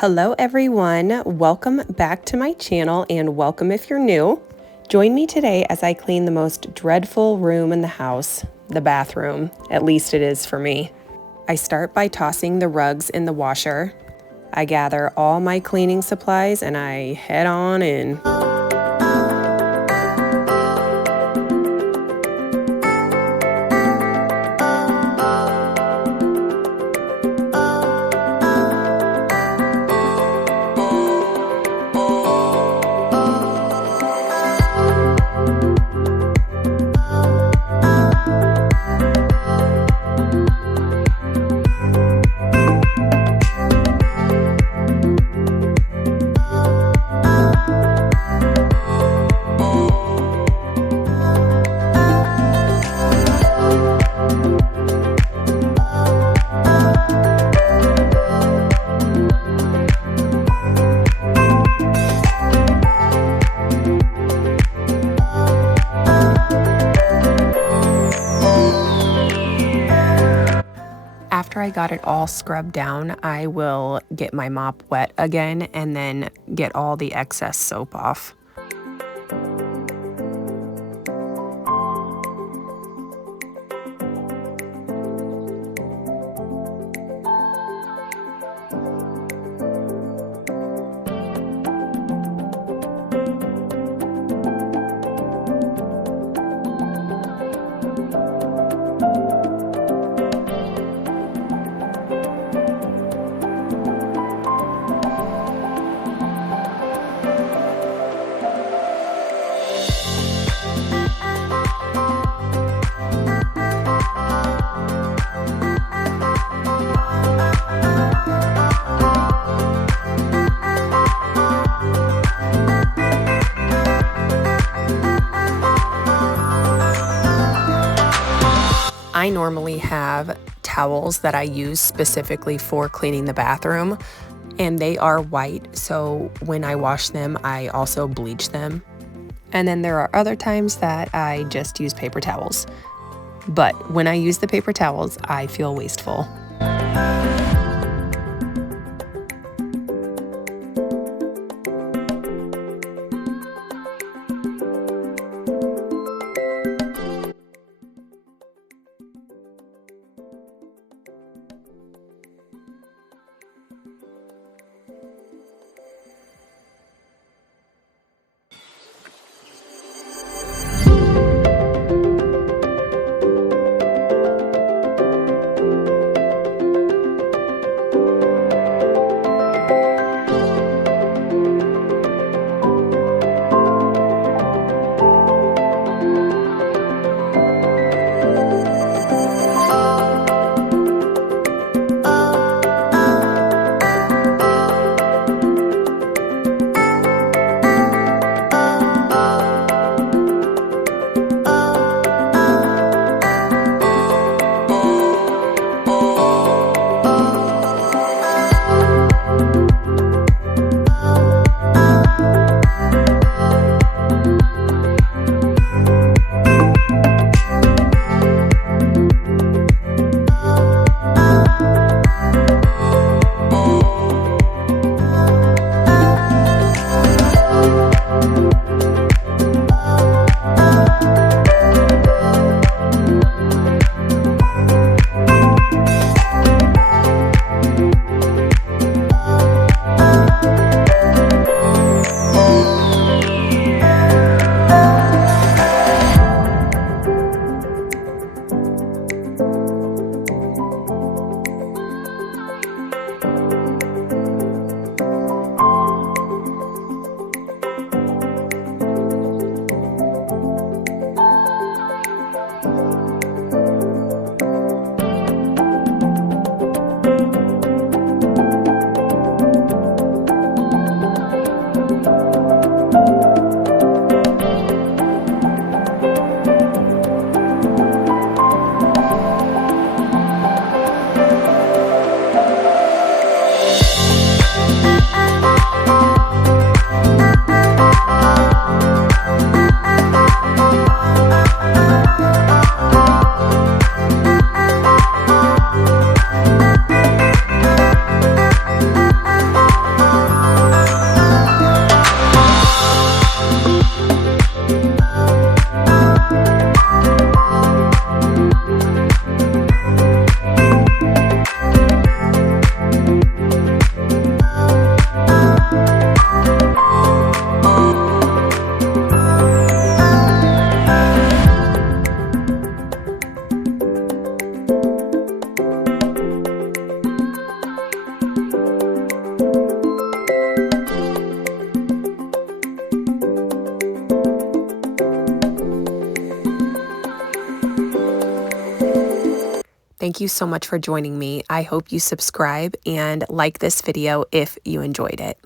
Hello everyone, welcome back to my channel and welcome if you're new. Join me today as I clean the most dreadful room in the house, the bathroom. At least it is for me. I start by tossing the rugs in the washer. I gather all my cleaning supplies and I head on in. After I got it all scrubbed down, I will get my mop wet again and then get all the excess soap off. I normally have towels that I use specifically for cleaning the bathroom, and they are white, so when I wash them, I also bleach them. And then there are other times that I just use paper towels. But when I use the paper towels, I feel wasteful. Thank you so much for joining me. I hope you subscribe and like this video if you enjoyed it.